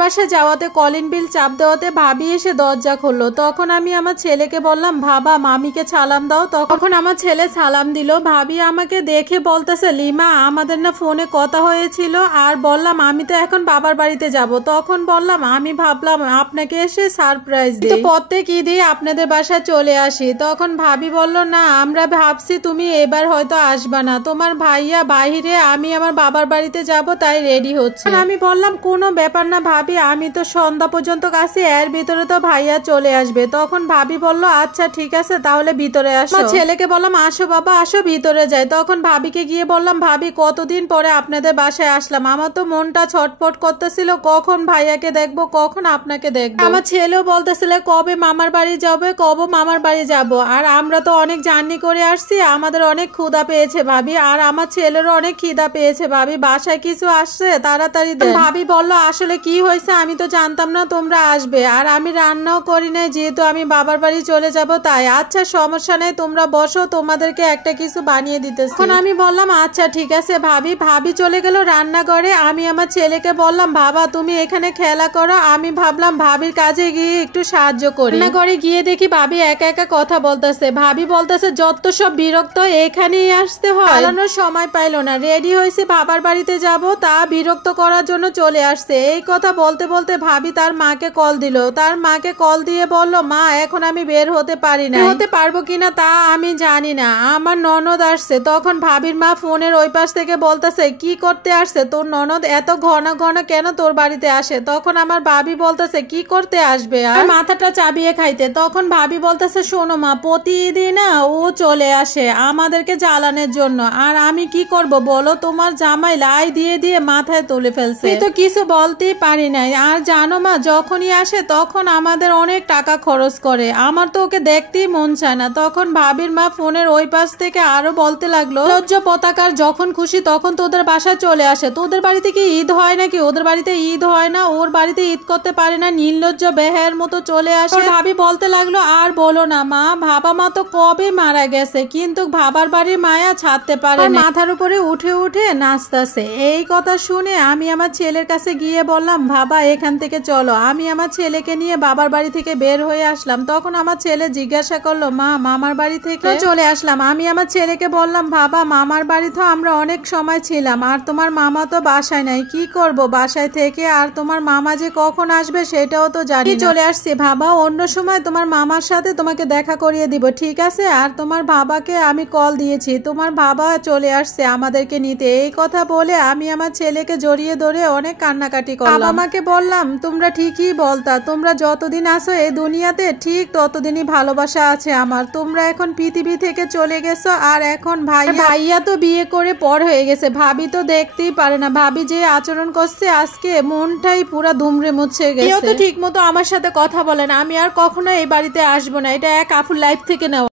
বাসায় যাওয়াতে কলিং বিল চাপ দেওয়াতে ভাবি এসে দরজা খুললো। তখন আমি আমার ছেলেকে বললাম, বাবা মামিকে সালাম দাও। তখন আমার ছেলে সালাম দিল। ভাবি আমাকে দেখে বলতেছে, লিমা আমাদের না ফোনে কথা হয়েছিল, আর বললাম আমি তো এখন বাবার বাড়িতে যাব। তখন বললাম আমি ভাবলাম আপনাকে এসে সারপ্রাইজ দিই, প্রত্যেক ঈদে আপনাদের বাসায় চলে আসি। তখন ভাবি বলল, না আমরা ভাবছি তুমি এবার হয়তো আসবা না, তোমার ভাইয়া বাহিরে, আমি আমার বাবার বাড়িতে যাব তাই রেডি হচ্ছে। আমি বললাম কোনো ব্যাপার না ভাবি, আমি তো সন্ধ্যা পর্যন্ত আছি, এর ভিতরে তো ভাইয়া চলে আসবে। তখন ভাবি বলল আচ্ছা ঠিক আছে তাহলে ভিতরে আসো। ছেলেকে বললাম আসো বাবা আসো ভিতরে যাই। তখন ভাবিকে গিয়ে বললাম, ভাবি কতদিন পরে আপনাদের বাসায় আসলাম, আমার তো মনটা ছটফট করতেছিল, কখন ভাইয়াকে দেখবো কখন আপনাকে দেখবো। আমার ছেলেও বলতেছিল কবে মামার বাড়ি যাবে, কবে মামার বাড়ি যাব। আর আমরা তো অনেক জার্নি করে আসছি, আমাদের অনেক ক্ষুধা পেয়েছে ভাবি, আর আমার ছেলেরও অনেক খিদা পেয়েছে ভাবি, বাসায় কিছু আসছে তাড়াতাড়ি দেন। ভাবি বলল আসলে কি হয়েছে আমি তো জানতাম না তোমরা আসবে, আর আমি রান্নাও করি নাই যেহেতু আমি বাবার বাড়ি চলে যাব তাই। আচ্ছা সমস্যা নেই তোমরা বসো, তোমাদেরকে একটা কিছু বানিয়ে দিতেছি। এখন আমি বললাম আচ্ছা ঠিক আছে ভাবি। ভাবি চলে গেল রান্নাঘরে। আমি আমার ছেলেকে বললাম, বাবা তুমি এখানে খেলা করো, আমি ভাবলাম ভাবির কাজে গিয়ে একটু সাহায্য করি। রান্নাঘরে গিয়ে দেখি ভাবি একা একা কথা বলতেছে। ভাবি বলতেছে যত সব বিরক্ত, এখানেই আসতে হয়, চালানোর সময় পাইলো না, রেডি হয়েছে বাবার বাড়িতে যাব, তা বিরক্ত করার জন্য চলে আসছে। এই কথা বলতে বলতে ভাবি তার মাকে কল দিল। তার মাকে কল দিয়ে বলল, মা এখন আমি বের হতে পারি না, হতে পারবো কিনা তা আমি জানি না, আমার ননদ আসছে। তখন ভাবির মা ফোনের ওই পাশ থেকে বলতেছে, কি করতে আসছে তোর ননদ, এত ঘন ঘন কেন তোর বাড়িতে আসে? তখন আমার ভাবি বলতেছে কি করতে আসবে আর মাথাটা চাবিয়ে খাইতে। তখন ভাবি বলতেছে, শোনো মা প্রতিদিন না ও চলে আসে আমাদেরকে জ্বালানোর জন্য, আর আমি কি করব বলো, তোমার জামাই লাই দিয়ে দিয়ে মাথায় তুলে ফেলছে, তো কিছু বলতেই পারি নাই। আর জানো মা যখনই আসে তখন আমাদের অনেক টাকা খরচ করে, আমার তো ওকে দেখতেই মন চায় না। তখন ভাবির মা ফোনের ওই পাশ থেকে আরো বলতে লাগলো, লজ্জ পতাকার যখন খুশি তখন তোদের বাসায় চলে আসে, তোদের বাড়িতে কি ঈদ হয় নাকি? ওদের বাড়িতে ঈদ হয় না, ওর বাড়িতে ঈদ করতে পারে না, নির্লজ্জ বেহের মতো চলে আসে। ভাবি বলতে লাগলো, আর বলো না মা, ভাবা মা তো কবে মারা গেছে, কিন্তু ভাবার বাড়ির মায়া ছাড়তে পারে না, মাথার উপরে উঠে উঠে নাচতেছে। এই কথা শুনে আমি আমার ছেলের কাছে গিয়ে বললাম, বাবা এখান থেকে চলো। আমি আমার ছেলেকে নিয়ে বাবার বাড়ি থেকে বের হয়ে আসলাম। তখন আমার ছেলে জিজ্ঞাসা করলো, মা মামার বাড়ি থেকে চলে আসলাম। আমি আমার ছেলেকে বললাম, বাবা মামার বাড়ি তো আমরা অনেক সময় ছিলাম, আর তোমার মামা তো বাসায় নাই, কি করব বাসায় থেকে, আর তোমার মামা যে কখন আসবে সেটাও তো জানি না। চলে আসছি বাবা, অন্য সময় তোমার মামার সাথে তোমাকে দেখা করিয়ে দিব ঠিক আছে? আর তোমার বাবাকে আমি কল দিয়েছি, তোমার বাবা চলে আসছে আমাদেরকে নিতে। এই কথা বলে আমি আমার ছেলেকে জড়িয়ে ধরে অনেক কান্নাকাটি করলাম। বাবা মাকে বললাম, তোমরা ঠিকই বলতা, তোমরা যতদিন আসো এই দুনিয়াতে ঠিক ততদিনই ভালোবাসা আছে আমার, তোমরা এখন পৃথিবী থেকে চলে গেছো, আর এখন ভাইয়া তো বিয়ে করে পর হয়ে গেছে, ভাবি তো দেখতেই পারে না, ভাবি যে আচরণ করছে আজকে মনটাই পুরা দুমড়ে মুছে গেছে। কেউ তো ঠিক মতো আমার সাথে কথা বলে না, আমি আর কখনো এই বাড়িতে আসবো না, এটা এক আফুর লাইফ থেকে নেওয়া।